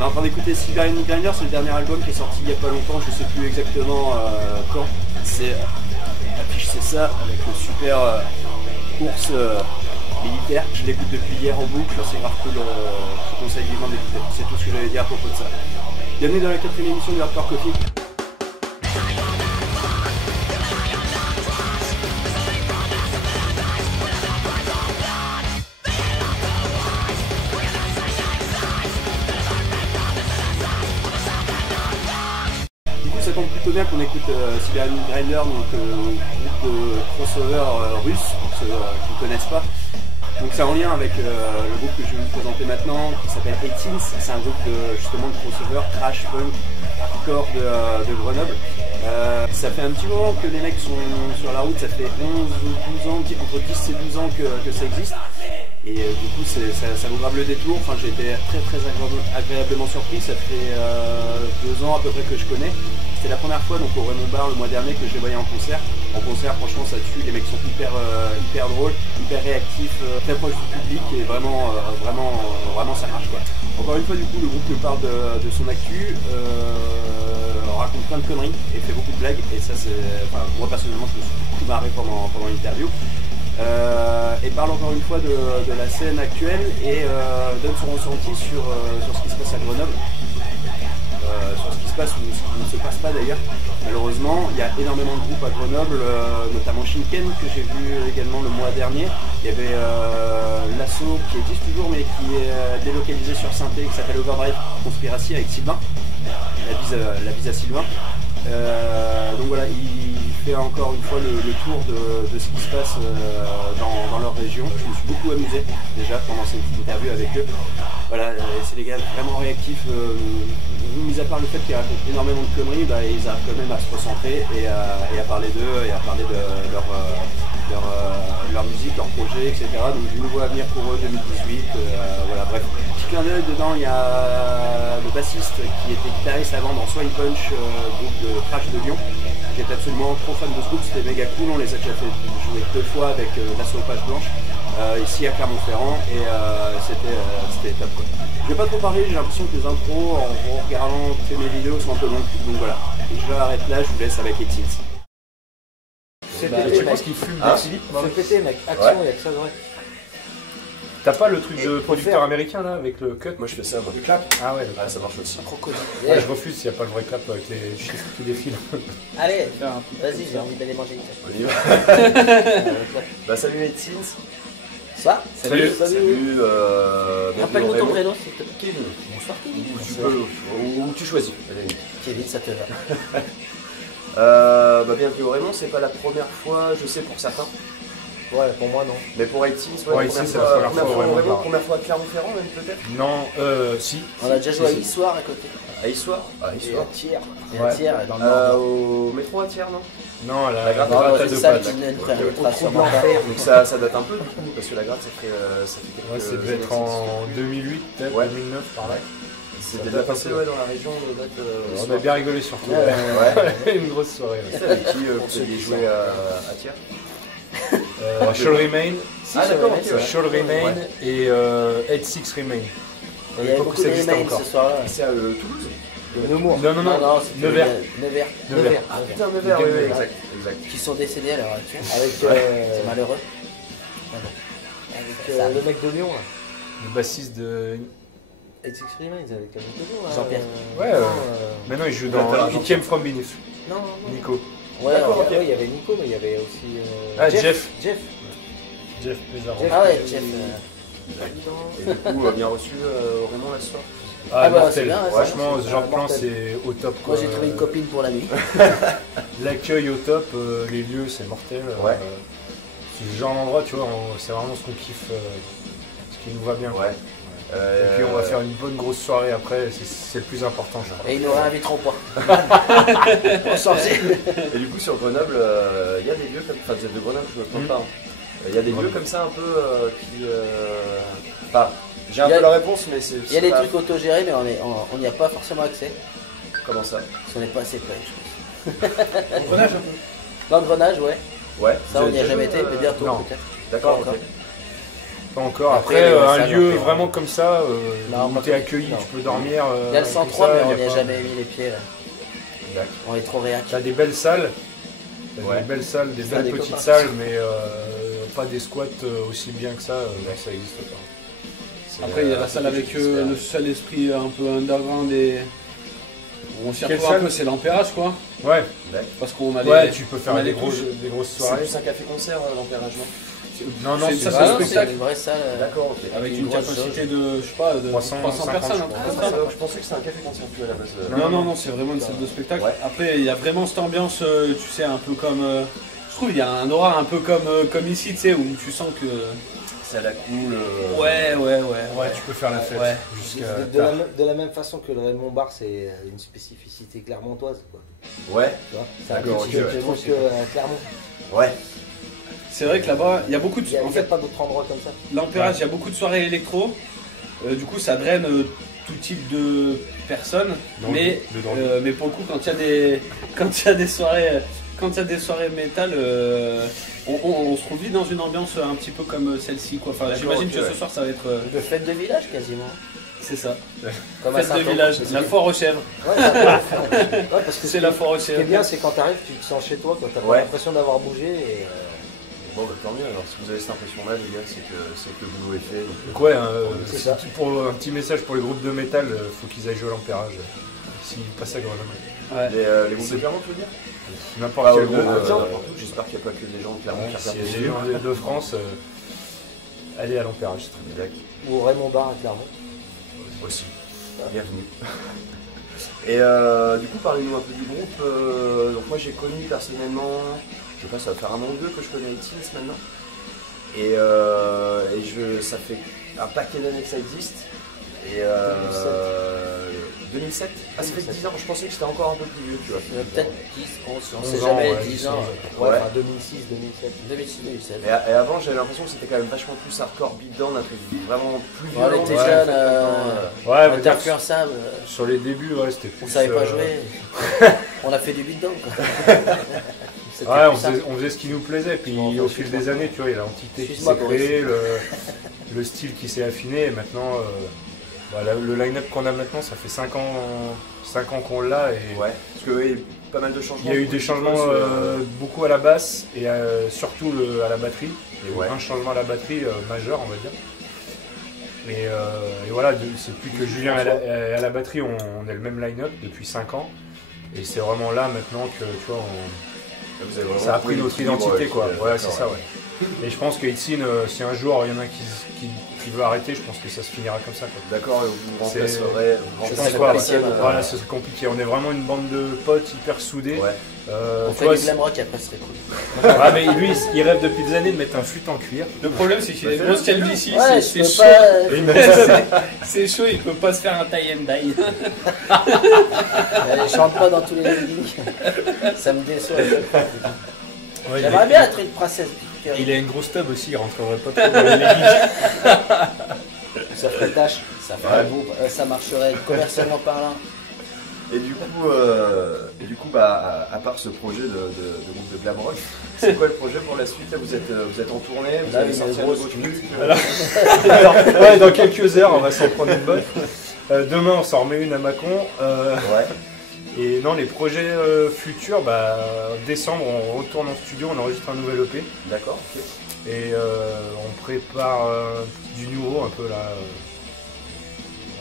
On est en train d'écouter Siberian Grinder, c'est le dernier album qui est sorti il n'y a pas longtemps, je sais plus exactement quand. C'est l'affiche, c'est ça, avec le super ours militaire. Je l'écoute depuis hier en boucle, c'est grave cool, je te conseille vivement d'écouter. C'est tout ce que j'allais dire à propos de ça. Bienvenue dans la 4ème émission du Hardcore Coffee. Ça tombe plutôt bien qu'on écoute Siberian Grinder, donc groupe de crossover russe, pour ceux qui ne connaissent pas. Donc c'est en lien avec le groupe que je vais vous présenter maintenant, qui s'appelle 18th. C'est un groupe justement de crossover, trash, punk, hardcore de Grenoble. Ça fait un petit moment que les mecs sont sur la route, ça fait 11 ou 12 ans, entre 10 et 12 ans que ça existe. Et du coup ça vaut grave le détour. Enfin, j'ai été très agréablement surpris. Ça fait 2 ans à peu près que je connais. C'était la première fois donc au Raymond Bar le mois dernier que je les voyais en concert. En concert, franchement, ça tue. Les mecs sont hyper drôles, hyper réactifs, très proches du public et vraiment ça marche quoi. Encore une fois, du coup, le groupe nous parle de son actu, raconte plein de conneries et fait beaucoup de blagues. Et ça, enfin, moi personnellement, je me suis beaucoup marré pendant l'interview. Et parle encore une fois de la scène actuelle et donne son ressenti sur ce qui se passe à Grenoble. Sur ce qui se passe ou ce qui ne se passe pas d'ailleurs. Malheureusement, il y a énormément de groupes à Grenoble, notamment Shinken que j'ai vu également le mois dernier. Il y avait l'assaut qui existe toujours mais qui est délocalisé sur Saint-Étienne, qui s'appelle Overdrive Conspiracy avec Sylvain. La bise à Sylvain. Donc voilà, il fait encore une fois le tour de ce qui se passe dans leur région. Je me suis beaucoup amusé déjà pendant cette interview avec eux. Voilà, c'est des gars vraiment réactifs. Mis à part le fait qu'ils racontent énormément de conneries, bah, ils arrivent quand même à se recentrer et à parler d'eux et à parler de leur musique, leur projet, etc. Donc du nouveau avenir pour eux 2018. Voilà, bref. Petit clin d'œil dedans, il y a le bassiste qui était guitariste avant dans Swine Punch, groupe de trash de Lyon. J'étais absolument trop fan de ce groupe, c'était méga cool, on les a déjà fait jouer 2 fois avec l'assaut Page Blanche, ici à Clermont-Ferrand, et c'était top quoi. Je vais pas trop parler, j'ai l'impression que les intros, en regardant mes vidéos, sont un peu longues, donc voilà. Et je arrête là, je vous laisse avec 18th. Tu penses qu'il fume des Philippe? Fais péter mec, action, il y a que ça de vrai. T'as pas le truc de producteur américain là avec le cut? Moi je fais ça, moi. Le clap? Ah ouais, Ça marche aussi. Crocodile. Ouais, je refuse s'il n'y a pas le vrai clap avec les chiffres qui défilent. Allez, vas-y, j'ai envie d'aller manger une cage. On y va. Bah salut 18th. Ça? Salut. Salut. Rappelle-nous ton prénom, s'il te plaît. Kevin. Bonsoir Kevin. Ou tu choisis. Allez. Kevin, ça te va. Bah bienvenue au Raymond, c'est pas la première fois, je sais pour certains. Ouais, pour moi non. Mais pour 18th, Ouais, première c'est la première fois au Raymond. Première fois à Clermont-Ferrand même peut-être. Non, si. On a déjà joué à Issoire à côté. À Issoire. À Et Issoire. à Thiers. Et Ouais. à Thiers, dans le nord. Au métro à Thiers, non? Non, la gratte. gratte à c'est deux ça, pattes. qui venait de Ok. frère. Donc ça date un peu du coup, parce que la gratte ça fait quelques Ouais, ça devait années être que ça en existe. 2008, peut-être, Ouais. 2009 par là. C'est déjà passé dans la région de date. On a bien rigolé surtout. Ouais. Une grosse soirée. Ouais. C'est avec qui vous aviez joué à Thiers? Shall Remain, Ah d'accord, ok, ouais. Shall Remain Ouais. et 86 Remain. Il y avait beaucoup de remains ce soir-là. C'est à Toulouse? Nemours. Non, c'était Nevers. Nevers. Nevers. Ah putain, Nevers, oui, Ouais. exact. Qui sont décédés à l'heure actuelle. Avec C'est malheureux. Avec le mec de Lyon là. Le bassiste de. Ethics Remains avec le mec de Lyon là. Jean-Pierre. Ouais, maintenant il joue dans It From Beneath. Non. Nico. Ouais, D'accord, ok. il y avait Nico, mais il y avait aussi. Ah, Jeff. Jeff. Pézard. Ah ouais, Jeff. Et du coup, bien reçu au Raymond la soirée. Ah, Ah bah, mortel. c'est bien, ouais, Franchement, ça, ce genre de plan, mortel. c'est au top. Quoi. Moi j'ai trouvé une copine pour la nuit. L'accueil au top, les lieux, c'est mortel. Ouais. Ce genre d'endroit, tu vois, c'est vraiment ce qu'on kiffe, ce qui nous va bien. Quoi. Ouais. Et puis on va faire une bonne grosse soirée après, c'est le plus important. Genre. Et ils nous réinviteront pas. On s'en sait. Et du coup, sur Grenoble, il y a des lieux comme. Enfin, vous êtes de Grenoble, je me trompe pas. Il y a des lieux comme ça un peu qui. Enfin, j'ai un peu la réponse, mais c'est. Il y a des trucs autogérés, mais on n'y a pas forcément accès. Comment ça? Parce qu'on n'est pas assez près, je pense. Engrenage un peu. L'engrenage, ouais. Ouais. Ça, on n'y a jamais été, mais bientôt non. peut-être. D'accord, Pas encore. ok. pas encore. Après, Après, un ça, lieu non, vraiment comme ça, non, où pas t'es comme- accueilli, non. tu peux dormir. Il y a le comme 103, ça, mais y on a n'y a pas- jamais mis les pieds. Là. D'accord. On est trop réac. T'as des belles salles, Ouais. des belles salles, des Faire belles des petites copains. salles, mais pas des squats aussi bien que ça, ça n'existe pas. C'est, Après, il y a la salle avec j'espère. le seul esprit un peu underground et. On s'y Quelle retrouve un salle peu, c'est l'Empérage quoi. Ouais, D'accord. Parce qu'on a ouais, les. tu peux on faire a des les couches. grosses C'est soirées. plus un café-concert, l'Empérage, non? Non, non, c'est c'est ça, ça. c'est Ah, un non, c'est spectacle. une vraie salle. D'accord, ok. Avec une grosse capacité jauge. de, je sais pas, de 300, 300 personnes, un je truc crois. comme ça. Je pensais que c'était un café-concert plus à la base. Non, c'est vraiment une salle de spectacle. Ouais. Après, il y a vraiment cette ambiance, tu sais, un peu comme. Je trouve il y a un aura un peu comme ici, tu sais, où tu sens que. C'est à la cool. Ouais. Ouais, tu peux faire la fête Ouais. jusqu'à De la même façon que le Raymond Bar, c'est une spécificité clermontoise. Quoi. Ouais, Tu vois, c'est un D'accord, petit ok, peu ouais. plus que Clermont. ouais. C'est vrai que là-bas, il y a beaucoup de. Il n'y a, En fait, pas d'autres endroits comme ça. l'Empérage, il y a beaucoup de soirées électro. Du coup, ça draine tout type de personnes. Dans Mais, le drogue. mais pour le coup, quand il y a des soirées. Quand il y a des soirées métal, on se retrouve vite dans une ambiance un petit peu comme celle-ci. Quoi. Enfin, D'accord, j'imagine ok, que ouais. ce soir ça va être. De fête de village quasiment. C'est ça. Comme à Fête de Saint-Ouen. village, la foire aux chèvres. Ouais, c'est un peu la foire. Ouais, parce que C'est la foire aux ce qui est chèvres. bien, c'est quand tu arrives, tu te sens chez toi, tu n'as pas Ouais. l'impression d'avoir bougé. Et, Bon, bah, tant mieux. Alors, si vous avez cette impression-là, les gars, c'est que le boulot est fait. Donc, Donc ouais, C'est ça. pour un petit message pour les groupes de métal, faut qu'ils aillent jouer à l'Empérage. S'ils passent à Grenoble. Ouais. les groupes de Clermont, tu veux dire? N'importe Ah, quel au groupe. groupe, j'espère qu'il n'y a pas que des gens de Clermont qui S'il y a regardent des gens de France, allez à l'Empérage, c'est très bien. D'accord. ou au Raymond Bar à Clermont. Aussi. Bienvenue. Et du coup, parlez-nous un peu du groupe. Donc moi, j'ai connu personnellement, je sais pas, ça va faire un an ou deux que je connais Teens maintenant. Et ça fait un paquet d'années que ça existe. Et 2007. Ah, ça fait 10 ans, je pensais que c'était encore un peu plus vieux, tu vois. Peut-être 10, 11, on 11 sait ans, jamais, ouais, 10 ans. 10 Ouais, Ouais. enfin 2006, 2007. 2006, 2007. Et avant, j'avais l'impression que c'était quand même vachement plus hardcore beatdown, un truc vraiment plus On violent. était ouais, jeunes, Ouais, on mais était influençables, sur les débuts, ouais, c'était plus. on savait pas jouer. On a fait du beatdown quoi. C'était Ouais, plus ça. on faisait ce qui nous plaisait, puis Bon, au fil excuse-moi. des années, tu vois, il y a l'entité qui Excuse-moi, s'est créée, le style qui s'est affiné, et maintenant, le line-up qu'on a maintenant, ça fait 5 ans qu'on l'a, et Ouais, parce que oui, pas mal de changements. il y a eu des changements beaucoup à la basse, et surtout à la batterie. Il y a eu Ouais. un changement à la batterie majeur, on va dire. Et voilà, c'est plus que Julien est à la batterie, on est le même line-up depuis 5 ans, et c'est vraiment là maintenant que, tu vois, Vous avez vraiment ça a pris trouvé notre l'équilibre, identité, quoi. d'accord, Ouais, c'est ça, ouais. Et je pense qu'Aitzin, si un jour il y en a qui veut arrêter, je pense que ça se finira comme ça, quoi. D'accord, vous C'est- remplacerez. Je c'est pense pas pas. possible. Voilà, c'est compliqué. On est vraiment une bande de potes hyper soudés. Ouais. On Tu fait vois, du glam rock après, ce serait cool. ouais, mais lui, il rêve depuis des années de mettre un fût en cuir. Le problème, c'est qu'il a une grosse calvitie, Ouais, c'est je peux chaud. pas. Et il met ça. C'est chaud, il peut pas se faire un tie and dye. Je chante pas dans tous les leggings. Ça me déçoit. Ouais, J'aimerais bien être une princesse. il a une grosse tub aussi, il rentrerait pas trop dans les leggings. Ça ferait tâche. Ça ferait beau. Ça marcherait commercialement parlant. Et du coup, bah, à part ce projet de groupe de glam rock, c'est quoi le projet pour la suite là, vous êtes en tournée, vous Là, allez une sortir un grosse nouveau truc. Alors, ouais, dans quelques heures, on va s'en prendre une bonne. Demain, on s'en remet une à Mâcon. Ouais. Et non, les projets futurs, décembre, on retourne en studio, on enregistre un nouvel EP. D'accord. Ok. Et on prépare du nouveau un peu là.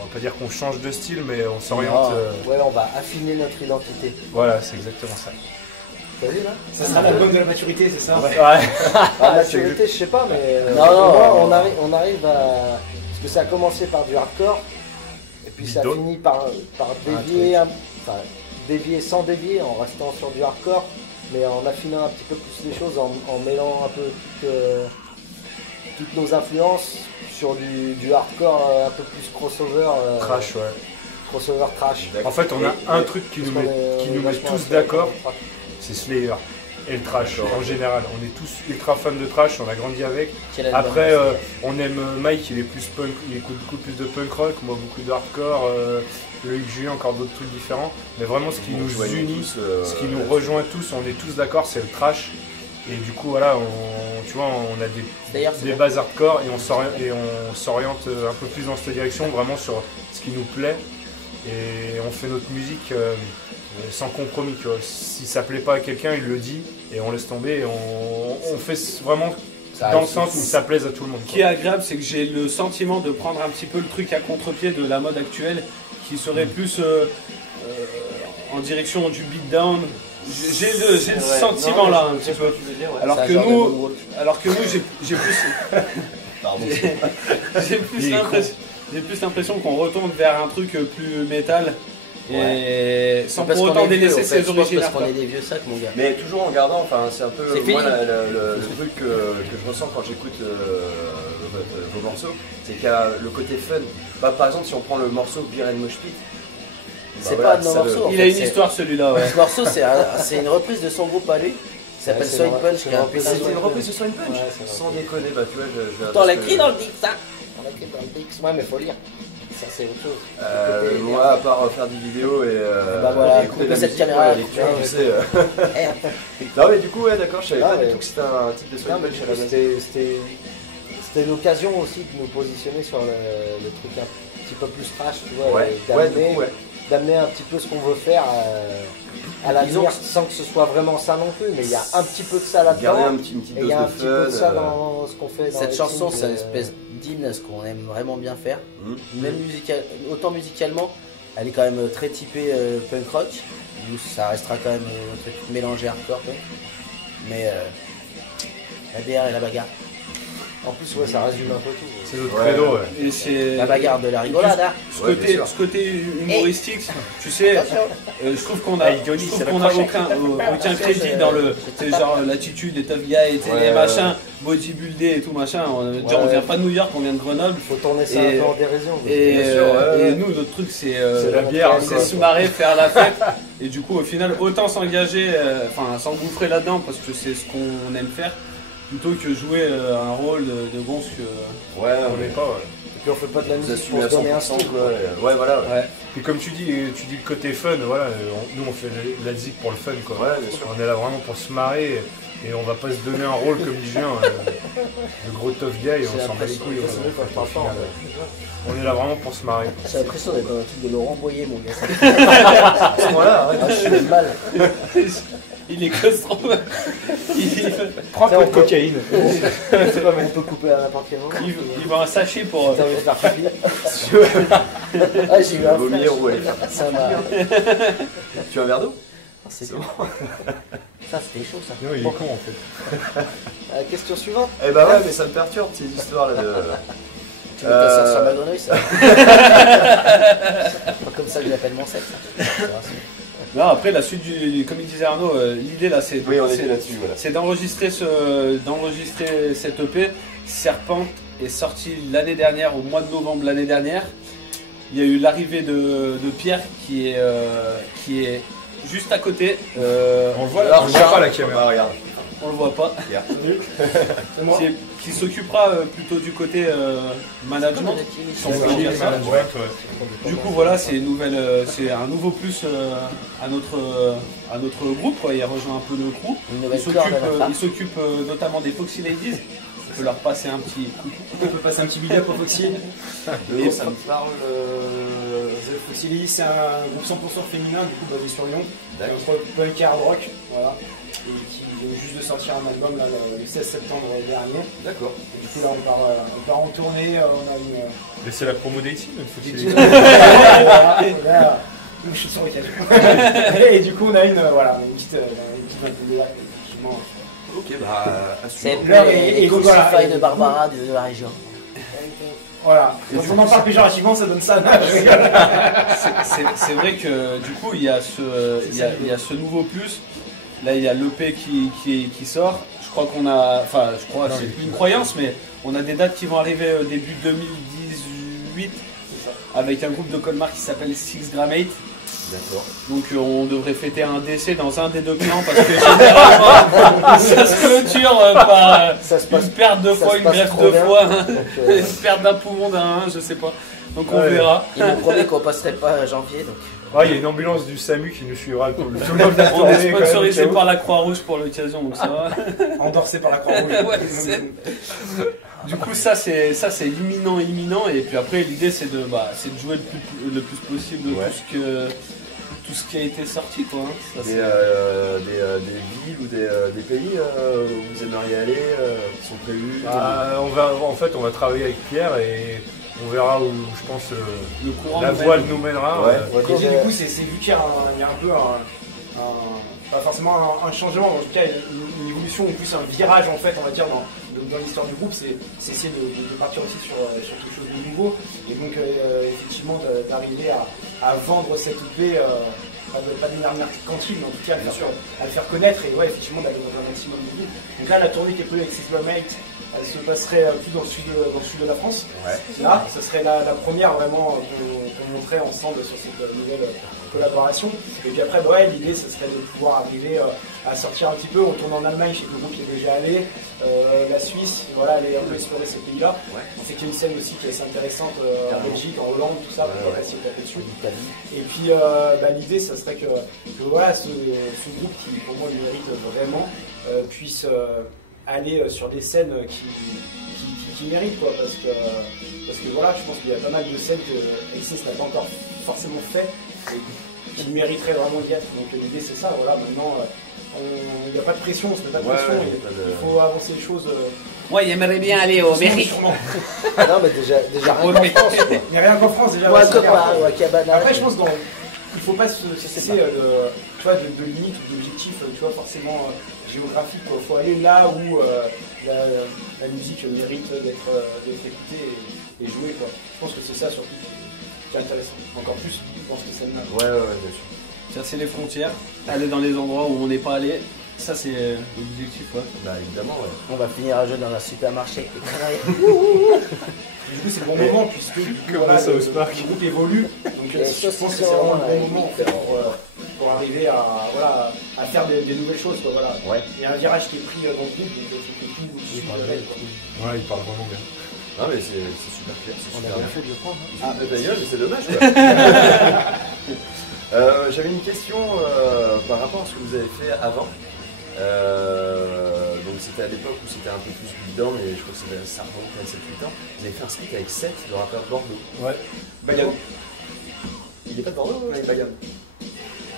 On va pas dire qu'on change de style, mais on s'oriente. Ouais, on va affiner notre identité. Voilà, c'est exactement ça. T'as vu là? Ça sera l'album de la maturité, c'est ça? Ouais. La maturité, je sais pas, mais Non, moi, non. on arrive à. Parce que ça a commencé par du hardcore, et puis ça a Beatdown. fini par dévier, enfin, dévier sans dévier, en restant sur du hardcore, mais en affinant un petit peu plus les choses, en mêlant un peu toutes nos influences sur du hardcore un peu plus crossover. Trash, ouais. Crossover trash. En fait, on a un truc qui nous met, vachement tous inspiré d'accord, par le trash. c'est Slayer. Et le trash, D'accord. en général. On est tous ultra fans de trash, on a grandi avec. Quel album. Après, on aime Mike, il est plus punk, il écoute beaucoup plus de punk rock, moi beaucoup de hardcore, Loïc Julien, encore d'autres trucs différents. Mais vraiment, ce qui Vous nous rejoignez unit, tous, ce qui nous rejoint tous, on est tous d'accord, c'est le trash. Et du coup, voilà, tu vois, on a D'ailleurs, c'est des bases hardcore et on s'oriente un peu plus dans cette direction, vraiment sur ce qui nous plaît. Et on fait notre musique sans compromis, tu vois. Si ça plaît pas à quelqu'un, il le dit et on laisse tomber. Et on fait vraiment dans le sens où ça plaise à tout le monde. Ce qui est agréable, c'est que j'ai le sentiment de prendre un petit peu le truc à contre-pied de la mode actuelle, qui serait plus en direction du beatdown. J'ai le sentiment là un petit peu. Alors que nous, j'ai plus. Pardon. J'ai plus l'impression qu'on retourne vers un truc plus métal. Et sans pour autant délaisser ses origines. Parce qu'on est des vieux sacs, mon gars. Mais toujours en gardant, enfin c'est un peu C'est moi fini. le truc que je ressens quand j'écoute vos morceaux, c'est qu'il y a le côté fun. Bah, par exemple si on prend le morceau Beer and Mosh Pit, C'est pas de nos morceaux. en Il fait, a une c'est- histoire celui-là, ouais. Ce morceau, c'est une reprise de son groupe à lui. Qui s'appelle c'est Soil une- Punch. c'est qui est une un reprise putain de- c'était une reprise de Swine Punch. Ouais, c'est vrai. Sans déconner, bah tu vois, je Pourtant, on l'a écrit dans le Dix, ça. On l'a écrit dans le Dix. Ouais, mais faut lire. Ça, c'est autre chose. moi, à part faire des vidéos et bah voilà, écouter couper la cette musique, caméra, la lecture, ouais. tu sais. Eh, Non, mais du coup, ouais, d'accord, je savais Ah, pas du mais- tout que c'était un type de Non, Swine mais Punch à la base. c'était l'occasion aussi de nous positionner sur le truc un petit peu plus trash, tu vois, Ouais, et ouais, du coup, ouais. d'amener un petit peu ce qu'on veut faire à Disons l'avenir, que- sans que ce soit vraiment ça non plus, mais il y a un petit peu de ça Garder là-dedans, une petite et il dose y a un de petit peu de ça fun. dans ce qu'on fait dans Cette les chanson, films, c'est une espèce d'hymne à ce qu'on aime vraiment bien faire. Même autant musicalement, elle est quand même très typée punk rock. Nous, ça restera quand même un truc mélangé hardcore punk. Mais la bière et la bagarre. En plus, ouais, ça résume un peu tout. C'est notre Ouais. credo, ouais. Et c'est La bagarre de la rigolade, hein. Ouais, bien sûr. ce côté humoristique, tu sais, Attention. je trouve qu'on a, Ah, Johnny, c'est la chronique. aucun crédit dans le, c'est genre l'attitude des tough guys, et Ouais, les machins, bodybuildés et tout machin. Genre on vient pas de New York, on vient de Grenoble. Il faut tourner ça Et- un peu en dérision. Et, Bien sûr, ouais, et ouais. nous, notre truc, c'est la bière, c'est quoi. se marrer, faire la fête. Et du coup, au final, autant s'engager, enfin s'engouffrer là-dedans parce que c'est ce qu'on aime faire, plutôt que jouer un rôle de gonce que. Ouais, On n'est pas, ouais. Et puis on fait pas de la vous musique assumez pour à se donner un 100%, style. quoi. Ouais, voilà. Ouais, Ouais. Puis comme tu dis le côté fun, voilà, nous on fait la zik pour le fun, quoi. bien sûr. On est là vraiment pour se marrer et on va pas se donner un rôle comme dit Julien, le gros tough guy, et on s'en bat les couilles. Ça, c'est pas Au le temps, final, on est là vraiment pour se marrer. J'ai l'impression d'être dans un truc de Laurent Boyer, mon gars. À ce moment-là, arrête. Ah, je suis mal. Il est costard. Prends un peu de cocaïne. C'est pas, mais on peut couper à n'importe quel moment. Il va un sachet pour. T'as envie de faire pipi. Ah, j'ai eu un Vomir flash. ou aller faire. Ça m'a. Tu veux un verre d'eau? C'est bon. Ça, c'était chaud, ça. Non, il est con en fait. Question suivante. Eh bah ouais, mais ça me perturbe ces histoires là de. Tu veux t'asseoir sur ma grenouille, ça? C'est pas comme ça que j'appelle mon set, ça. Non, après la suite du, comme il disait Arnaud, l'idée là, c'est Oui, on c'est- était là-dessus, voilà. c'est d'enregistrer cette EP. Serpente est sorti l'année dernière, au mois de novembre l'année dernière. Il y a eu l'arrivée de Pierre qui est juste à côté. On le voit Alors, on le voit pas la caméra. Bah, regarde. On le voit pas. Pierre. Qui s'occupera plutôt du côté management. Son Ouais, projet, ça. management, ouais. Du coup voilà, c'est une nouvelle, c'est un nouveau plus à notre groupe, quoi. Il rejoint un peu le crew. Une nouvelle corde à la Il s'occupe notamment des Foxy Ladies. On peut leur passer un petit coup. On peut passer un petit big up au Foxy. Le nom, ça me parle. The Foxy Ladies, c'est un groupe 100% féminin, du coup basé sur Lyon. D'accord. Entre punk et hard rock, voilà. Et qui vient juste de sortir un album là, le 16 septembre dernier. D'accord. Et du coup là on part en tournée, on a une. Mais c'est la promo d'Aïtine, il faut qu'il y ait- Voilà, et là, je suis sur le cas. Et du coup on a une petite vingtaine de dates, effectivement. Ok, bah, à C'est suivre. Là, les et donc, voilà. Crucify de Barbara de la région. Voilà. Quand on en parle péjorativement, ça donne ça. Je rigole. C'est vrai que du coup il y a ce nouveau plus. Là il y a l'EP qui sort. Je crois qu'on a, enfin je crois c'est plus une croyance, mais on a des dates qui vont arriver début 2018 avec un groupe de Colmar qui s'appelle 6 Grammate. D'accord. Donc on devrait fêter un décès dans un des deux clans parce que généralement ça se clôture par Ça se passe une perte de ça foie, se une passe greffe trop de bien. foie, Donc, une perte d'un poumon d'un, je sais pas. Donc on Ouais. verra. Ils m'ont promis qu'on passerait pas à janvier, donc. Ah, il y a une ambulance du SAMU qui nous suivra tout le long de la On tournée. est sponsorisé par la Croix-Rouge pour l'occasion, donc ça va. Endorsé par la Croix-Rouge. Ouais, du coup, ça c'est imminent, et puis après l'idée c'est de jouer le plus possible tout ce qui a été sorti, quoi. Hein. Ça, des villes ou des pays où vous aimeriez aller, qui sont prévus. On va travailler avec Pierre et on verra où, je pense, le courant la voile nous mènera. Ouais. Du coup, c'est vu qu'il y a un peu pas forcément un changement, mais en tout cas une évolution, ou plus un virage en fait, on va dire, dans l'histoire du groupe, c'est essayer de partir aussi sur quelque chose de nouveau, et donc effectivement d'arriver à vendre cette EP, pas d'une manière mercantile, mais en tout cas à le faire connaître, et ouais, effectivement d'aller dans un maximum de villes. Donc là, la tournée qui est prévue avec Six Blood Mate, elle se passerait plus dans le sud de la France. Ouais. Là, ce serait la première vraiment qu'on montrait ensemble sur cette nouvelle collaboration. Et puis après, l'idée, ce serait de pouvoir arriver à sortir un petit peu. On tourne en Allemagne, chez le groupe qui est déjà allé, la Suisse, aller un peu explorer ces pays-là. Ouais. On sait qu'il y a une scène aussi qui est assez intéressante en Belgique, en Hollande, tout ça, pour essayer de taper dessus. Et puis l'idée, ça serait que ce groupe qui, pour moi, le mérite vraiment, puisse aller sur des scènes qui méritent, quoi, parce que voilà, je pense qu'il y a pas mal de scènes que Exist n'a pas encore forcément fait et qui mériteraient vraiment d'y être. Donc l'idée c'est ça, voilà, maintenant il n'y a pas de pression, on se met pas de pression, il faut avancer les choses. Moi, j'aimerais bien aller au mairie. Non, mais déjà rien qu'en France, quoi. Mais rien qu'en France, déjà. Après, je pense il ne faut pas se cesser de limites ou d'objectifs, forcément géographiques. Il faut aller là où la musique mérite d'être écoutée et jouée, quoi. Je pense que c'est ça surtout qui est intéressant. Encore plus dans cette scène-là. Ouais, bien sûr. Casser les frontières, aller dans les endroits où on n'est pas allé. Ça, c'est l'objectif, quoi. Bah, évidemment, ouais. On va finir à jouer dans un supermarché avec des conneries. Du coup, c'est le bon moment puisque le groupe évolue. Donc, je pense que c'est vraiment le bon moment en fait, pour arriver à faire des nouvelles choses, quoi, voilà. Ouais. Il y a un virage qui est pris dans le groupe, donc il faut que tout suive le reste, quoi. Ouais, il parle vraiment bien. Non, mais c'est super clair. On a bien fait de le prendre. Ah, d'ailleurs, c'est dommage, quoi. J'avais une question par rapport à ce que vous avez fait avant. Donc c'était à l'époque où c'était un peu plus bidon, mais je crois que ça remonte à 7-8 ans. Vous avez fait un split avec Seth, le rappeur de Bordeaux. Ouais. Bayonne. Il est pas de Bordeaux, Ouais, Bayonne.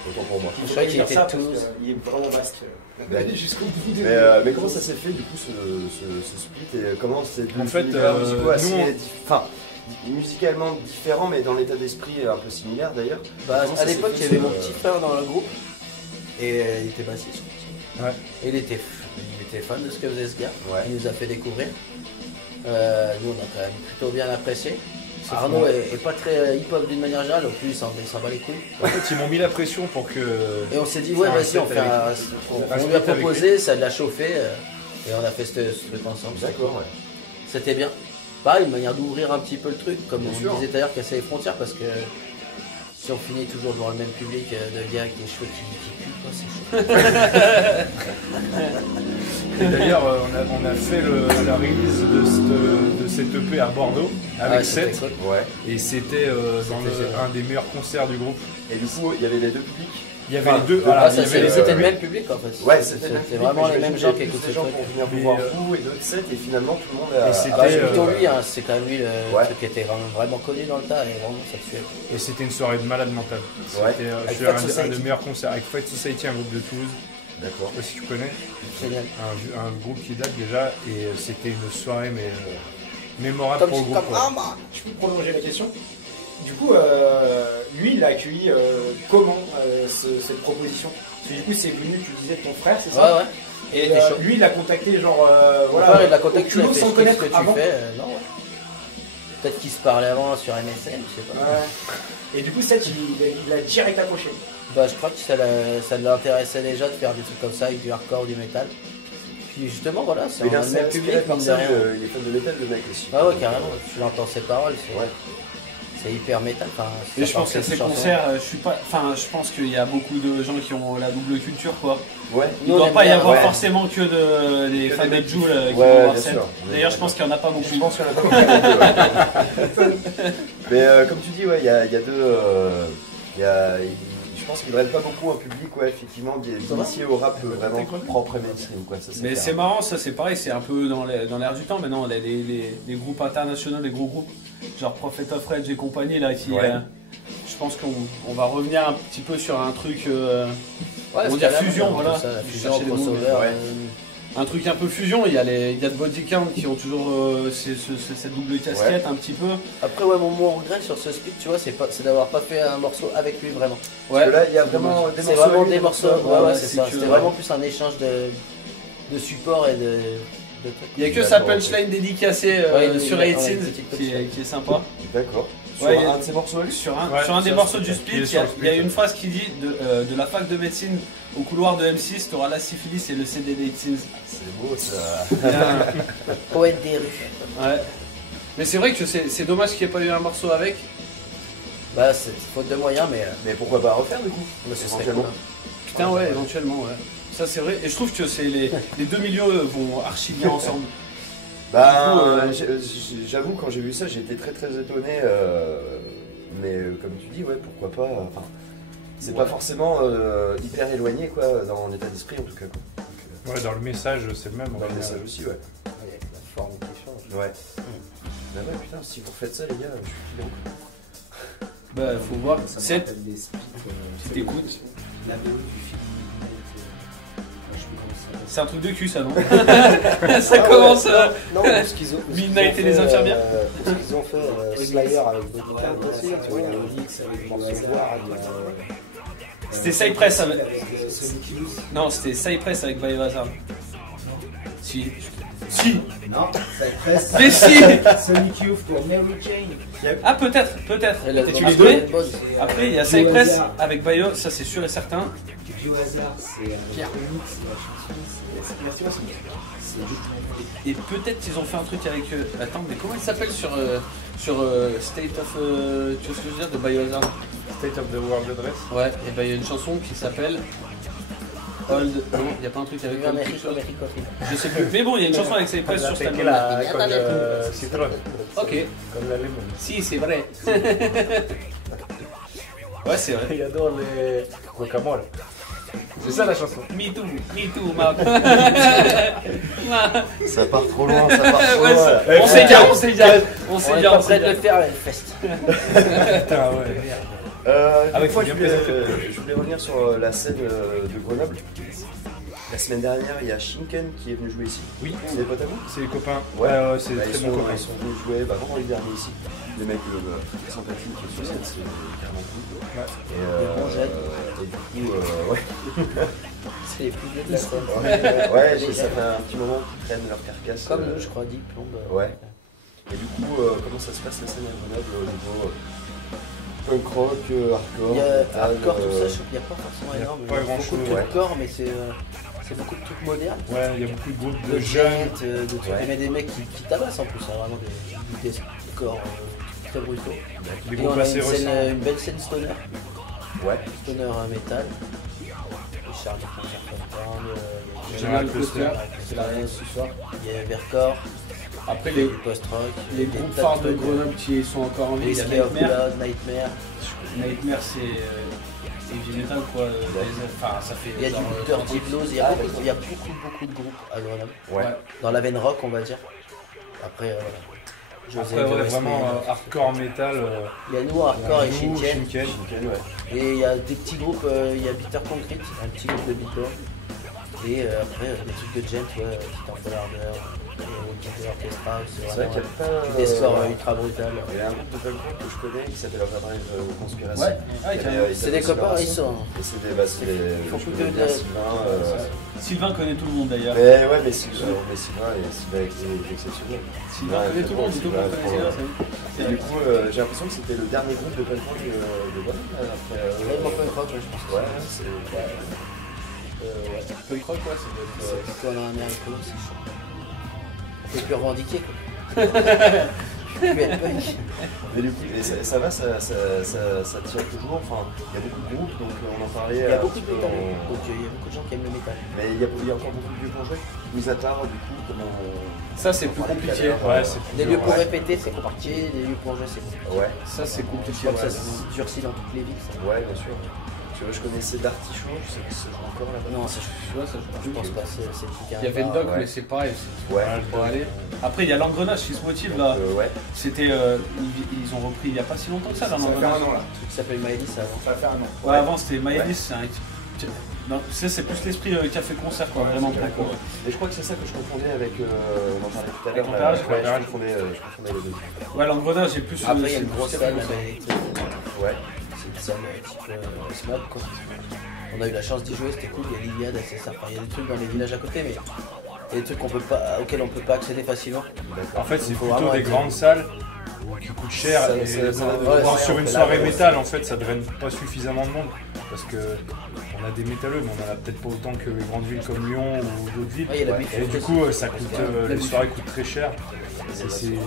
Autant pour moi. Je crois qu'il était tous. Il est vraiment basque. Jusqu'au bout de. Mais comment ça s'est fait du coup ce split et comment c'est En fait, musicalement différent, mais dans l'état d'esprit un peu similaire d'ailleurs. À l'époque, il y avait mon petit frère dans le groupe et il était bassiste. Ouais. Et il était fan de ce que faisait ce gars. Ouais. Il nous a fait découvrir. Nous, on a quand même plutôt bien apprécié. Arnaud est pas très hip-hop d'une manière générale, donc lui, il s'en bat les couilles. En fait, ils m'ont mis la pression pour que. Et on s'est dit, ouais, vas-y, on lui a proposé, ça l'a chauffé, et on a fait ce truc ensemble. D'accord, ouais. C'était bien. Pareil, une manière d'ouvrir un petit peu le truc, comme on disait d'ailleurs, casser les frontières, parce que si on finit toujours devant le même public de gars avec des cheveux qui puent, quoi, c'est chaud. Et d'ailleurs, on a fait la release de cette EP à Bordeaux avec Seth. Cool. Ouais. Et c'était un des meilleurs concerts du groupe. Et du coup, il y avait les deux publics. Il y avait les deux. C'était le même public en fait. Ouais, c'était vraiment les mêmes gens qui écoutent les gens pour venir vous voir vous et d'autres sets et finalement tout le monde a. Et c'était plutôt lui, hein, c'est quand même lui le truc qui était vraiment connu dans le tas et vraiment ça tuait. Et c'était une soirée de malade mental. C'était un des meilleurs concerts avec Fight Society, un groupe de Toulouse. D'accord. Je sais pas si tu connais. Génial. Un groupe qui date déjà et c'était une soirée mais mémorable pour le groupe. Je peux prolonger la question. Du coup, lui, il a accueilli comment cette proposition? Parce que du coup, c'est venu, tu disais, de ton frère, c'est ça? Ouais. Et lui, il a contacté, genre, il l'a contacté, sans ce connaître que tu avant. fais. Non, ouais. Peut-être qu'ils se parlaient avant sur MSN, je sais pas. Ouais. Et du coup, Seth, il a direct accroché. Bah, je crois que ça l'intéressait déjà de faire des trucs comme ça avec du hardcore, du métal. Puis justement, voilà, c'est un même public, mine de rien. Il est fan de métal, le mec aussi. Ah ouais, carrément, tu l'entends ses paroles, c'est hyper métal. Et je pense qu'à ces concerts, je pense qu'il y a beaucoup de gens qui ont la double culture, quoi. Ouais. Il ne doit pas y avoir forcément que des fans de Jul qui vont voir Seth. D'ailleurs, je pense qu'il n'y en a pas beaucoup. Je pense qu'il y en a pas beaucoup. Mais comme tu dis, il y a deux. Je pense qu'il ne draine pas beaucoup un public, effectivement, d'initié au rap vraiment propre et mainstream, quoi. Ça, mais c'est marrant, ça c'est pareil, c'est un peu dans l'air du temps maintenant, les groupes internationaux, les gros groupes, genre Prophet of Rage et compagnie, là, qui... je pense qu'on va revenir un petit peu sur un truc... on va dire fusion, voilà. Ça, la fusion, crossover... Un truc un peu fusion, il y a de Body Count qui ont toujours cette double casquette un petit peu. Après mon regret sur ce split, tu vois, c'est d'avoir pas fait un morceau avec lui vraiment. Parce que là il y a vraiment des morceaux. C'est vraiment des morceaux, c'est ça. C'était vraiment plus un échange de support et de il n'y a que sa punchline dédicacée sur 18 qui est sympa. D'accord. Sur un de ces morceaux sur un des morceaux du split, il y a une phrase qui dit de la fac de médecine au couloir de M6, tu auras la syphilis et le CD d'18. C'est beau ça. Poète des rues. Ouais. Mais c'est vrai que c'est dommage qu'il n'y ait pas eu un morceau avec. Bah c'est faute de moyens, mais pourquoi pas refaire du coup éventuellement. Putain ouais, éventuellement ouais. Ça c'est vrai, et je trouve que les deux milieux vont archi bien ensemble. Bah, j'avoue, quand j'ai vu ça, j'ai été très très étonné. Mais comme tu dis, pourquoi pas. Enfin, c'est pas forcément hyper éloigné, quoi, dans l'état d'esprit en tout cas. Quoi. Donc, dans le message, c'est le même. Dans le message aussi, la forme qui change. Ouais. Bah ouais, putain, si vous faites ça, les gars, je suis client. Bah, faut voir. C'est t'écoutes. La BO du film. C'est un truc de cul, ça, non? Ça commence. Non, ce qu'ils ont. Midnight et les infirmières. Ce qu'ils ont fait Slayer avec Body Count aussi, tu vois, il y a Olix avec Morceau Noir. C'était Cypress avec. Non, c'était Cypress avec Biohazard. Si. Non, Cypress. Mais si. Sonic Youth pour Mary Chain. Ah, peut-être. Et tu les deux. Après, il y a Cypress avec Bio, ça c'est sûr et certain. Biohazard, c'est un remix de la chanson. Et peut-être qu'ils ont fait un truc avec. Attends, mais comment il s'appelle sur State of. Tu vois ce que je veux dire de Biohazard? State of the World Address. Ouais, et ben il y a une chanson qui s'appelle. Old. Non, il n'y a pas un truc avec. Je sais plus. Mais bon, il y a une chanson avec Cypress sur cet album. Con citron. Ok. Comme la lemon. Si, c'est vrai. Ouais, c'est vrai. Il adore les guacamole. C'est ça la chanson. Me too, Marc. Ça part trop loin, ça part trop Ouais, loin. on s'égare. On est pas prêt de le faire, le fest. Putain, ouais. Avec moi, je voulais revenir sur la scène de Grenoble. La semaine dernière, il y a Shinken qui est venu jouer ici. Oui. C'est des potes à vous? C'est les copains. Ouais, c'est très bons copains. Ils sont venus jouer vendredi dernier ici. Les mecs très sympathiques sur scène, c'est carrément cool. Et du coup, C'est les plus vieux de la scène. Ouais, ça fait un petit moment qu'ils traînent leur carcasse. Comme nous, je crois, diplôme. Ouais. Et du coup, comment ça se passe la scène à Grenoble au niveau punk rock, hardcore? Hardcore, tout ça, il n'y a pas forcément énorme. Pas grand chose. Beaucoup de hardcore, mais c'est beaucoup de trucs modernes. Ouais, il y a beaucoup de groupes De de jeunes. de trucs. Mais des mecs qui tabassent en plus, vraiment des deathcore très brutaux. Des Et groupes on a assez récents. une belle scène stoner. Ouais. Stoner metal. Et Charlie Concerton, General Cluster. c'est la rien ce soir. Il y a Vercore. Après, Les post-rock. les groupes phares de Grenoble qui sont encore en vie. Il y a Whiskey of Nightmare. Blood, Nightmare. Nightmare, c'est heavy metal quoi. Enfin, ça fait. Il y a du genre, Dirty 38. Blues, il y a beaucoup de groupes à Grenoble. Ouais. Dans la veine rock, on va dire. Après, Après, ouais, vraiment hardcore metal. il y a nous, Hardcore et nous, Shinken. Shinken, ouais. Et il y a des petits groupes, il y a Bitter Concrete, un petit groupe de beatbox. Et après, des trucs de gent, ouais, Temple Harder, Walking Orchestra, C'est vrai qu'il y a pas. des scores ultra brutal. Il y a un groupe de punk rock que je connais qui s'appelle Overdrive Conspiracy. Ouais, ouais, carrément. C'est des copains, ils sont. Et c'est des. Ils font je plus connais de- bien Sylvain. Sylvain connaît tout le monde d'ailleurs. Mais Sylvain est exceptionnel. Sylvain connaît tout le monde, tout le monde connaît Sylvain, c'est Et du coup, j'ai l'impression que c'était le dernier groupe de punk rock de Grenoble. Vraiment punk rock, je pense. Ouais, c'est. Punk rock, ouais, C'est plutôt un américain, c'est chaud. On peut plus revendiquer quoi. QL Punk. Mais du coup, et ça va, ça tire toujours. Enfin, il y a beaucoup de groupes, donc on en parlait. Il y a beaucoup de peu métal, donc il y a beaucoup de gens qui aiment le métal. Mais il y a encore beaucoup de vieux pour jouer. Mis à part, du coup, comment Ça, c'est plus compliqué. Ouais, c'est plus Des dur, lieux pour ouais. répéter, c'est compliqué, des lieux pour jouer, c'est compliqué. Ouais, Ça, c'est compliqué. Comme Ouais. ça se durcit dans toutes les villes. Ça. ouais, bien sûr. Tu vois, je connaissais Dartichaud, je sais que c'est encore là-bas. Non, ça, Tu vois, ça, je pense pas, c'est plus Il y avait Doc, ouais. mais c'est pareil. c'est- Ouais, Pour aller. Après, il y a l'engrenage qui se motive là. ouais. C'était, ils ont repris il n'y a pas si longtemps que ça, Ça va faire l'engrenage. un an là. Un truc qui s'appelle Maëlys avant. Ça va faire un an. Ouais, avant c'était Maëlys, c'est un. Non, tu sais, c'est plus l'esprit café-concert quoi, vraiment. D'accord. Et je crois que c'est ça que je confondais avec. On en parlait tout à l'heure. Avec l'Empérage, ouais, je confondais les deux. Ouais, l'engrenage est plus. Après, il y a c'est une grosse plus salle, café-concert. Ouais. c'est une salle type Smoke quoi. On a eu la chance d'y jouer, c'était cool, il y a l'Iliade, c'est ça. Enfin, il y a des trucs dans les villages à côté, mais il y a des trucs auxquels on peut pas accéder facilement. En fait, c'est Faut plutôt vraiment des être- grandes salles qui coûtent cher. Ça- Et ça- dans- ouais, sur ouais, une là, soirée ouais, métal, en fait, ça draine pas suffisamment de monde. Parce que on a des métalleux, mais on en a peut-être pas autant que les grandes villes comme Lyon ou d'autres villes. Ouais, il y a la Et Bifurcation. du coup, ça coûte, les soirées coûtent très cher.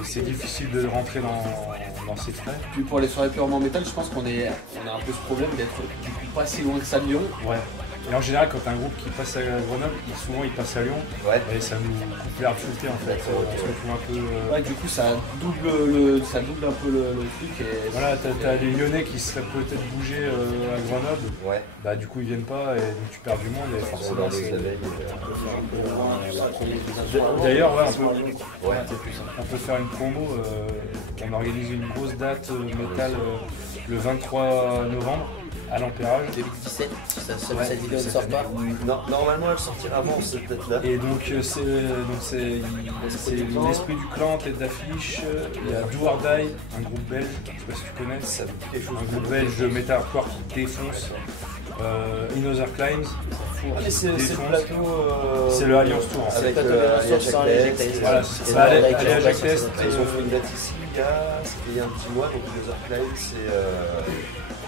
C'est difficile de rentrer dans ces frais. Puis pour les soirées purement métal, je pense qu'on a un peu ce problème d'être du coup pas si loin que ça de Lyon. Ouais. Et en général, quand un groupe qui passe à Grenoble, souvent il passe à Lyon. Ouais. Et ça nous coupe l'herbe sous le pied en fait. On se retrouve un peu. Ouais, du coup ça double un peu le truc. Et Voilà, t'as les Lyonnais qui seraient peut-être bougés à Grenoble. Ouais. Bah du coup ils viennent pas et donc tu perds du monde et forcément c'est. D'ailleurs ouais, on peut faire une promo, on organise une grosse date métal le 23 novembre à l'Empérage. 2017, cette Ouais, vidéo ne sort pas. Non, normalement elle sortira avant cette date-là. Et donc c'est l'esprit du clan, tête d'affiche, il y a Do or Die, un groupe belge, je sais pas si tu connais, Ça me dit quelque chose. un groupe belge de metal hardcore qui défonce. In Other Climbs, Ah, mais c'est le défonce. plateau. C'est le Alliance Tour en fait. Avec C'est le le plateau Alliance Tour sans les Jack Test. Voilà, C'est ça allait Jack à Test, Jack ça, Test. ça, Ils ont fait une date ici, c'était il y a un petit mois, donc les Other Climbs, c'est.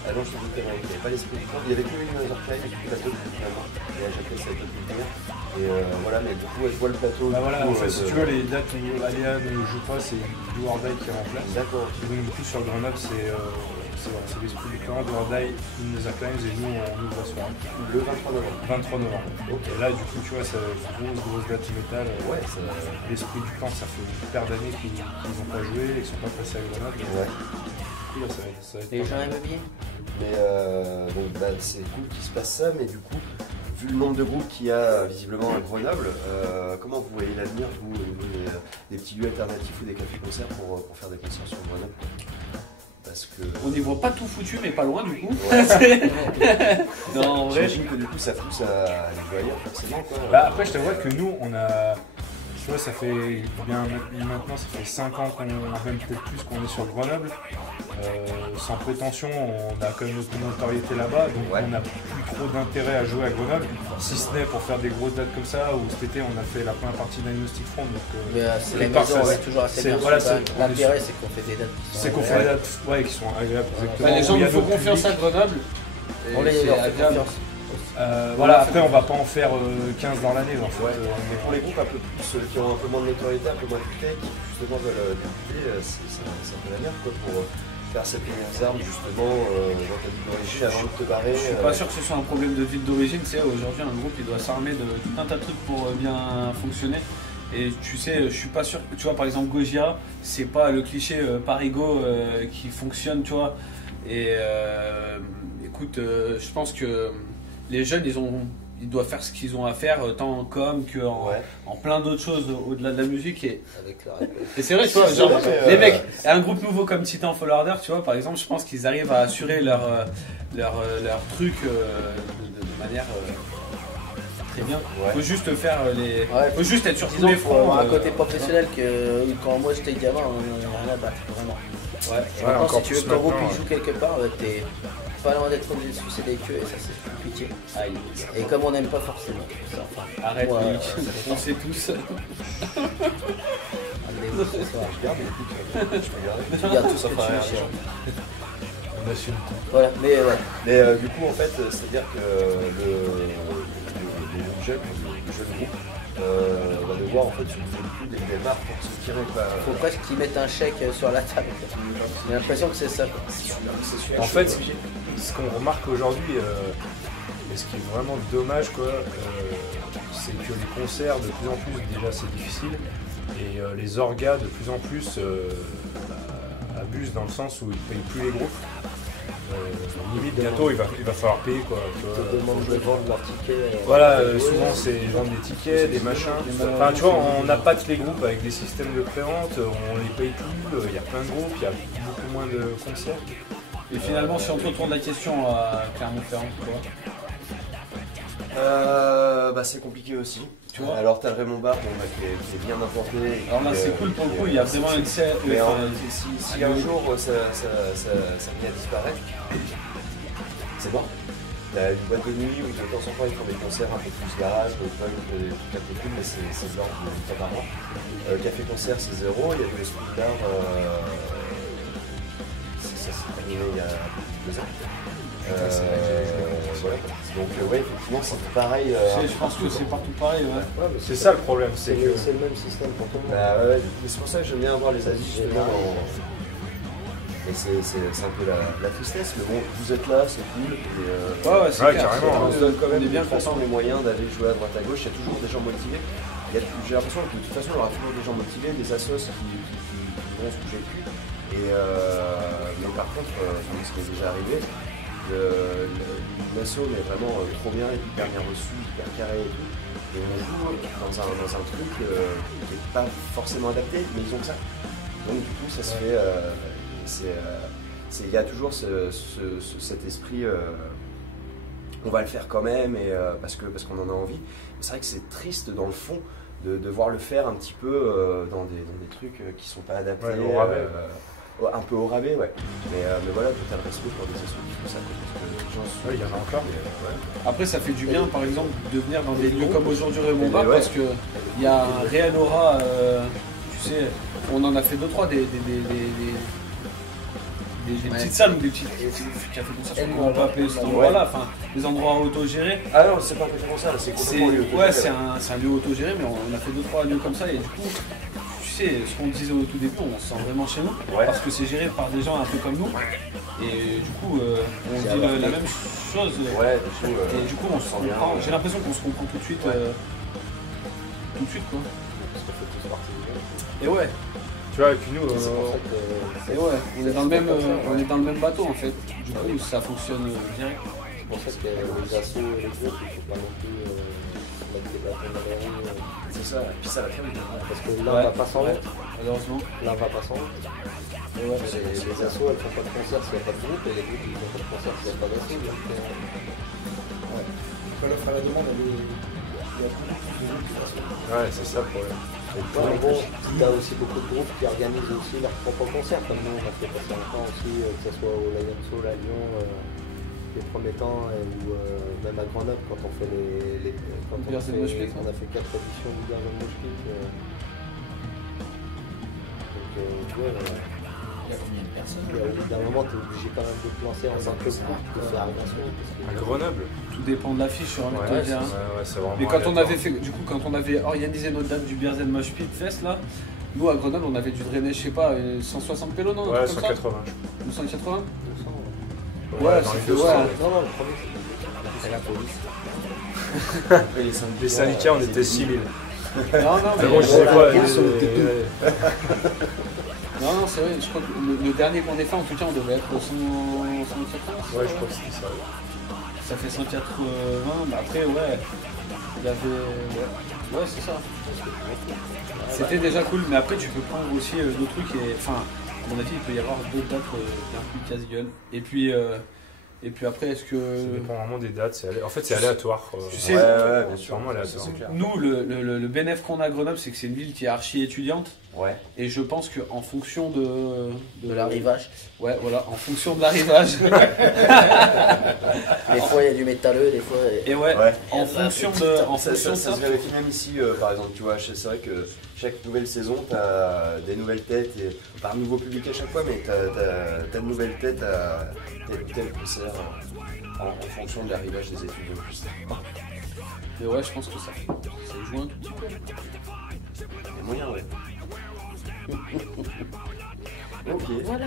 Ah non, je te dis qu'il n'y avait pas l'esprit du temps. Il y avait que une Other Climbs et puis le plateau finalement. Et à chaque fois, ça a été plus venir. Et voilà, mais du coup, je vois le plateau. Bah du voilà, coup, en fait, si de- tu veux, les dates où Alien ne joue pas, c'est Do or Die qui est en place. D'accord. Et donc, du coup, sur Grenoble, c'est l'esprit du clan, Do or Die, In Other Climbs, et nous, on ouvre la soirée. Le 23 novembre. 23 novembre. Ok. Et là, du coup, tu vois, c'est une grosse date métal. Ouais, ça. L'esprit du clan, ça fait une paire d'années qu'ils n'ont pas joué et qu'ils sont pas passés à Grenoble. Et Ouais. du coup, là, ça va être Les pas gens mal. aiment bien. Mais donc bah, c'est cool qu'il se passe ça, mais du coup, vu le nombre de groupes qu'il y a visiblement à Grenoble, comment vous voyez l'avenir, vous, des petits lieux alternatifs ou des cafés-concerts pour faire des concerts sur Grenoble? Parce que. on n'y voit pas tout foutu, mais pas loin du coup. Ouais. Non, en vrai. J'imagine que du coup ça pousse à aller jouer ailleurs forcément quoi. Bah, après, je t'avoue que nous, on a. Tu vois, ça fait bien maintenant, ça fait 5 ans qu'on, même peut-être plus qu'on est sur Grenoble. Sans prétention, on a quand même notre notoriété là-bas, donc Ouais. on n'a plus trop d'intérêt à jouer à Grenoble, si ce n'est pour faire des grosses dates comme ça, où cet été on a fait la première partie d'Agnostic Front. Donc, Mais c'est la quelque part, maison, ça, on est toujours assez c'est- bien. voilà, sûr, c'est- quand même. L'intérêt, c'est qu'on fait des dates qui sont. c'est qu'on fait des dates qui sont agréables. Exactement. Bah, les gens où il y nous a font notre confiance à public. Grenoble. On Et les c'est leur fait agréable. confiance. Voilà, après on va pas en faire 15 dans l'année. En fait. Ouais. Mais pour les groupes un peu plus qui ont un peu moins de notoriété, un peu moins de tech, qui justement veulent débuter, c'est un peu la merde quoi, pour faire ces premières armes justement dans ta ville d'origine avant de te barrer. Je suis pas sûr que ce soit un problème de ville d'origine. Tu sais, aujourd'hui, un groupe il doit s'armer de tout un tas de trucs pour bien fonctionner. Et tu sais, je suis pas sûr. Tu vois, par exemple, Gojira, c'est pas le cliché Parigo qui fonctionne, tu vois. Et écoute, je pense que les jeunes, ils doivent faire ce qu'ils ont à faire, tant en com qu'en Ouais. en plein d'autres choses au-delà de la musique. Et Avec leur épée. c'est vrai, tu vois, genre, vrai, les mecs, un groupe nouveau comme Titan Fall Order, tu vois, par exemple, je pense qu'ils arrivent à assurer leur truc de manière très bien. Ouais. Faut juste faire Ouais. faut juste être sur tous Disons les qu'il faut avoir fronts. un côté professionnel que quand moi j'étais gamin, on n'en a rien à battre, vraiment. Ouais. Et maintenant, encore si tu veux plus que ton groupe maintenant, il joue quelque part, t'es pas loin d'être obligé de sucer des queues et ça c'est compliqué. Aïe. Et comme on n'aime pas forcément ça, enfin, Arrête, moi, Loïc. On sait tous. allez-vous ce soir. Je regarde, écoute, je peux regarder. Tu gardes tout ce Ça que fera tu veux, rien. chien. On assume. Voilà, mais ouais. Mais du coup, en fait, c'est-à-dire que les jeunes groupes de voir en fait sur le coup des démarres pour se tirer. Faut presque qu'ils mettent un chèque sur la table. J'ai l'impression que c'est ça. En fait, ce qu'on remarque aujourd'hui, et ce qui est vraiment dommage, quoi, c'est que les concerts, de plus en plus, déjà c'est difficile, et les orgas, de plus en plus, abusent dans le sens où ils ne payent plus les groupes. Limite, bientôt, il va falloir payer, quoi. Ils te demandent de vendre leurs tickets. Voilà, souvent c'est vendre des tickets, des machins. Enfin, tu vois, on appâte les groupes avec des systèmes de prévente, on les paye plus, il y a plein de groupes, il y a beaucoup moins de concerts. Et finalement, si on te retourne la question à Clermont-Ferrand, quoi. C'est compliqué aussi. Tu vois. Alors t'as le Raymond Bar qui est bien implanté. Alors là c'est cool pour le coup, il y a vraiment une scène. Mais si un jour ça vient à disparaître, c'est bon. T'as une boîte de nuit où de temps en temps ils font des concerts un peu plus garage, des trucs un peu cool, mais c'est de l'ordre de fois par an. Café concert c'est 0, il y a des speed d'art, ça s'est terminé il y a 2 ans. Voilà. Donc ouais, effectivement c'est pareil. Je pense que c'est partout pareil. Ouais. C'est ça le problème, c'est que... C'est le même système pour tout le monde. Ouais, mais c'est pour ça que j'aime bien avoir les avis justement. Et c'est un peu la tristesse, mais bon, vous êtes là, c'est cool. Ouais, c'est clair. Carrément. On se donne quand même bien les moyens d'aller jouer à droite à gauche, il y a toujours des gens motivés. J'ai l'impression que de toute façon il y aura toujours des gens motivés, des assos qui vont se bouger le cul. Mais par contre, ce qui est déjà arrivé, l'asso est vraiment trop bien, hyper bien reçu, hyper carré et tout. Et on joue dans un truc qui n'est pas forcément adapté, mais ils ont que ça. Donc du coup ça se fait, il y a toujours cet esprit, on va le faire quand même, et, parce qu'on en a envie. C'est vrai que c'est triste dans le fond de devoir le faire un petit peu dans des trucs qui sont pas adaptés. Ouais, au rabais. Un peu au rabais, ouais. Mais voilà, tout à le respect pour des assos qui font ça. Il y en a encore. Après, ça fait du bien, par exemple, de venir dans des lieux comme aujourd'hui Raymond Bar, parce qu'il y a un réel aura, tu sais, on en a fait 2-3 des petites salles ou des petites cafés concerts, on peut appeler cet endroit-là, enfin, des endroits autogérés. Ah non, c'est pas un café concert, c'est complètement lieu autogéré. Ouais, c'est un lieu autogéré, mais on a fait 2-3 lieux comme ça, et du coup, tu sais, ce qu'on disait au tout début, on se sent vraiment chez nous, parce que c'est géré par des gens un peu comme nous, et du coup, on dit la même chose, et du coup, on se comprend, j'ai l'impression qu'on se comprend tout de suite, quoi. Et ouais. Tu vois, et puis nous, on est dans le même bateau en fait. Du coup, ça fonctionne direct. C'est pour ça que les assos et les groupes, il ne faut pas non plus mettre des bâtons dans les roues. C'est ça, et puis ça va très vite. Parce que l'un va pas sans l'autre. Malheureusement. L'un va pas sans l'autre. Les assos, elles font pas de concert s'il n'y a pas de groupe, et les groupes, ils font pas de concert s'il n'y a pas d'assos. L'offre à la demande, il y a beaucoup plus de groupes que d'assos. ouais, c'est ça le problème. Ouais, bon, il y a aussi beaucoup de groupes qui organisent aussi leurs propres concerts, comme nous on a fait passer longtemps aussi, que ce soit au Lion Soul à Lyon, les premiers temps, ou même à Grenoble quand on fait quand on a fait 4 éditions du Bird of Moshpit. Donc Il y a combien de personnes? au bout d'un moment tu es obligé quand même de te lancer en tant que groupe, de faire un assaut. À Grenoble. Tout dépend de l'affiche sur un mec de dire. C'est vraiment. Mais quand on avait fait, du coup, quand on avait organisé notre date du Beers and Mosh Pit Fest là, nous à Grenoble on avait dû drainer, je sais pas, 160 pélos, non? Ouais, 180. Ou 180? Ouais, dans les 200. Non, le premier c'est la police. Les syndicats, on était 6000. Non, Mais bon, je sais quoi. Non, c'est vrai, je crois que le dernier qu'on ait fait, en tout cas, on devait être 180. Ouais, je crois que c'était ça. Ça fait 180, bah après, ouais, il y avait... Ouais, c'est ça. C'était déjà cool, mais après, tu peux prendre aussi d'autres trucs, et enfin, à mon avis, il peut y avoir d'autres dates bien plus casse-gueule. Et puis après, est-ce que... Ça dépend vraiment des dates, en fait, c'est aléatoire. Tu sais, bien sûr, vraiment aléatoire. Nous, le bénéfice qu'on a à Grenoble, c'est que c'est une ville qui est archi étudiante. Ouais. Et je pense qu'en fonction de l'arrivage. Ouais, voilà, en fonction de l'arrivage. Des fois il y a du métalleux, des fois. Et ouais, en fonction de. Ça se vérifie même ici, par exemple, tu vois, c'est vrai que chaque nouvelle saison, tu as des nouvelles têtes, et, pas un nouveau public à chaque fois, mais tu as de nouvelles têtes à tel ou tel concert en fonction de l'arrivage des étudiants. Mais ouais, je pense que ça joue un tout petit peu. Il y a moyen, ouais. Ok. Voilà.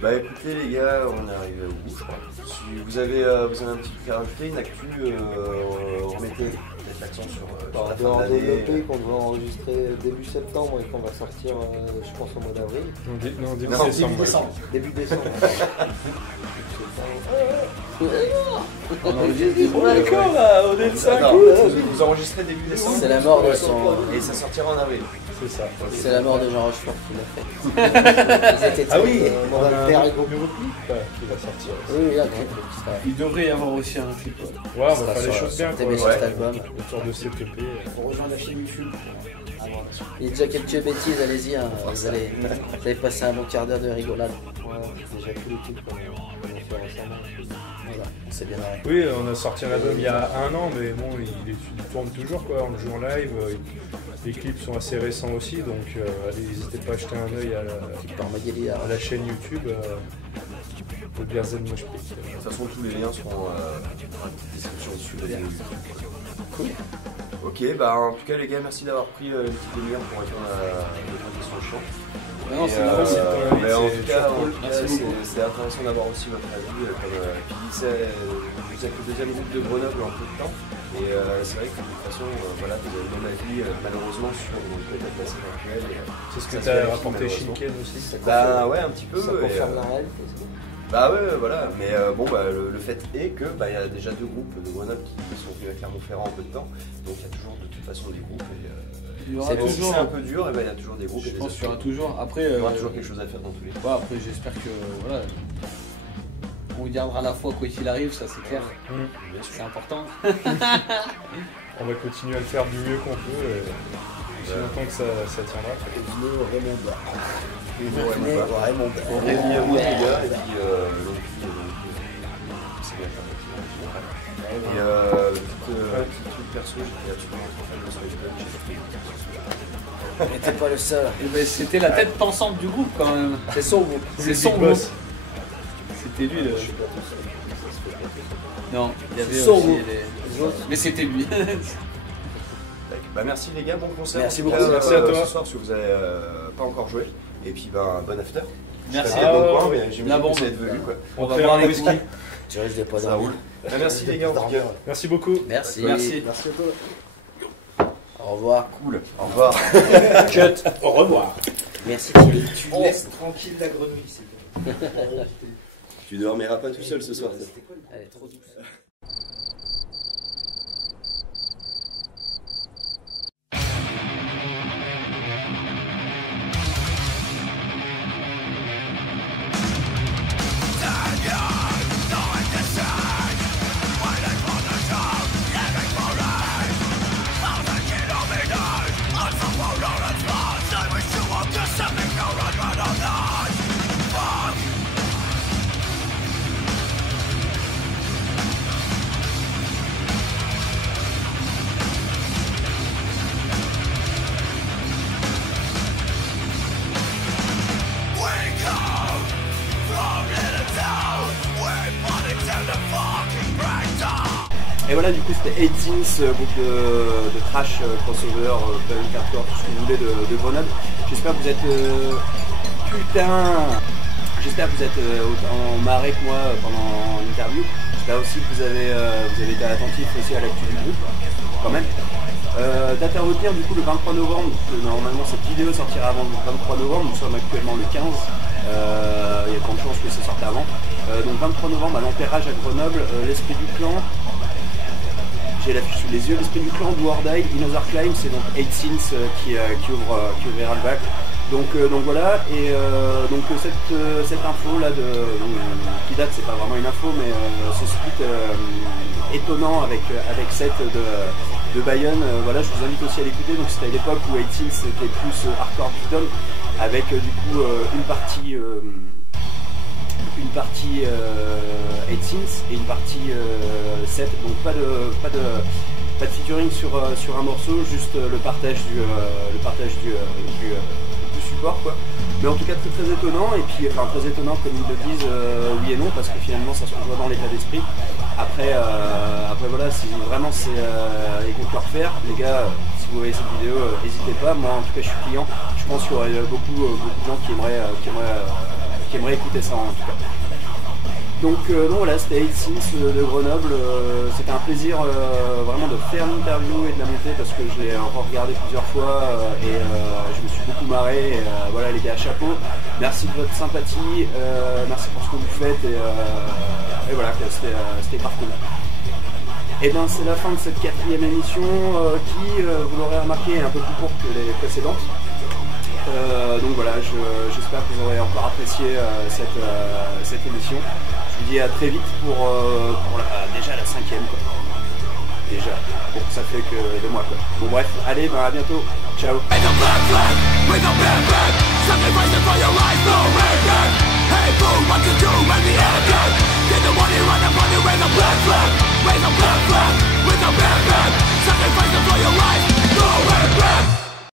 Bah écoutez les gars, on est arrivé au bout je crois. Si vous avez un petit truc à rajouter, une actu, remettez peut-être l'accent sur la fin Dans de l'année. l'EP qu'on devait enregistrer début septembre et qu'on va sortir je pense au mois d'avril. Non, début Non, décembre. Début décembre. D'accord là, on est de 5 Non, vous enregistrez début décembre. C'est la mort de son. Et ça sortira en avril. C'est ça. C'est la mort de Jean Rochefort qui l'a fait. Ils étaient Ah oui, on va le faire nouveau clip qui va sortir. Oui, là, Il devrait y avoir aussi un clip. Ouais, on va faire les choses bien. t'aimais Quoi. cet album. Autour de cet EP. On rejoint la chaîne YouTube. Il y a déjà quelques bêtises, allez-y, hein. vous allez passer un bon quart d'heure de rigolade. Ouais, déjà tous les clips qu'on a fait récemment. Voilà, on s'est bien arrêté. Oui, on a sorti un album il y a 1 an, mais bon, il tourne toujours quoi. On le joue en live. Les clips sont assez récents aussi, donc allez, n'hésitez pas à jeter un œil à Par Magali, la chaîne YouTube de Biazen Mosh Pit. De toute façon, tous les liens seront dans la petite description dessus de la vidéo. Cool. Ok, bah en tout cas les gars, merci d'avoir pris une petite demi-heure pour répondre à nos questions chiantes. Non, c'est Et, marrant, c'est ton invite, mais en c'est tout cas, toujours cool. c'est intéressant d'avoir aussi votre avis. Comme puis vous êtes le deuxième groupe de Grenoble en peu de temps. Et c'est vrai que de toute façon, voilà, vous avez mon avis malheureusement sur peut-être la scène actuelle. C'est ce que ça tu se as vérifie, rapporté malheureusement. Shinken aussi. Bah ouais, un petit peu. Ça et, confirme la réalité. bah ouais, voilà. Mais bon, bah, le fait est que bah, y a déjà 2 groupes de Grenoble qui sont venus à Clermont-Ferrand en peu de temps. Donc il y a toujours de toute façon des groupes. Et, Il y aura même si toujours. c'est un peu dur, et ben, il y a toujours des groupes. Je et des pense qu'il y aura associations. toujours. Après, Il y aura toujours quelque chose à faire dans tous les cas. ouais, après j'espère que voilà, on gardera la foi quoi qu'il arrive, ça c'est clair. Bien sûr. C'est important. On va continuer à le faire du mieux qu'on peut. Si longtemps que ça tiendra. Vraiment. Bon, bienvenue à vous les gars, et puis c'est bien faire. Et petit truc perso, j'étais absolument trop fan de ce club. Mais t'es pas le seul. Et ben, c'était la tête pensante du groupe quand même. C'est son groupe. C'est son Big groupe. Boss. C'était lui le. Non, il y avait Son aussi groupe. les autres. Mais c'était lui. Bah merci les gars, bon concert. Merci en tout beaucoup. cas, Merci à toi. Ce soir, si vous n'avez pas encore joué. Et puis ben bon after. Merci. Je serai pas au courant, mais La j'imagine bombe. que vous êtes venus quoi. On va fait boire un les whisky. coups. Tu risques de pas Ça dormir. roule. Bah, merci les gars en tout cas. Merci beaucoup. Merci. Merci. Merci à toi. Au revoir. Cool. Au revoir. Au revoir. Merci Thierry. Tu laisses tranquille la grenouille, c'est bien. Tu dormiras pas tout seul ce soir. Elle est trop douce. Et voilà, du coup, c'était 18, groupe de trash, crossover, punk, hardcore, tout ce que vous voulez de Grenoble. J'espère que vous êtes j'espère que vous êtes autant marré que moi pendant l'interview. J'espère aussi que vous avez été attentif aussi à l'actu du groupe, quand même. Date à retenir du coup le 23 novembre, normalement cette vidéo sortira avant le 23 novembre, nous sommes actuellement le 15, il y a de grandes chances que ça sorte avant. Donc 23 novembre à l'Empérage à Grenoble, l'Esprit du Clan, j'ai l'affiche sous les yeux, l'Esprit du Clan, Blue or Die, Dinosaur Climb, c'est donc 8 Sins qui ouvrira le bac. Donc voilà, et donc cette info là qui date, c'est pas vraiment une info, mais ce split étonnant avec 7 de de Bayonne. Voilà, je vous invite aussi à l'écouter. Donc c'était à l'époque où 18 c'était plus hardcore beatdown avec du coup une partie 18 et une partie 7. Donc pas de featuring sur un morceau, juste le partage du support quoi. Mais en tout cas très étonnant, et puis enfin très étonnant comme ils le disent, oui et non, parce que finalement ça se rejoint dans l'état d'esprit. Après voilà, si vraiment c'est ils comptent le refaire, les gars, si vous voyez cette vidéo, n'hésitez pas, moi en tout cas je suis client, je pense qu'il y aurait beaucoup de gens qui aimeraient écouter ça en tout cas. Donc non voilà, c'était 18 de Grenoble, c'était un plaisir vraiment de faire l'interview et de la monter parce que je l'ai encore regardé plusieurs fois et je me suis beaucoup marré. Et, voilà les gars, chapeau, merci de votre sympathie, merci pour ce que vous faites et voilà, c'était grave cool. Et bien c'est la fin de cette 4e émission qui, vous l'aurez remarqué, est un peu plus courte que les précédentes. Donc voilà, j'espère que vous aurez encore apprécié cette émission. Je vous dis à très vite pour déjà la 5e quoi. Déjà, bon ça fait que 2 mois quoi. Bon bref, allez, à bientôt, ciao. With a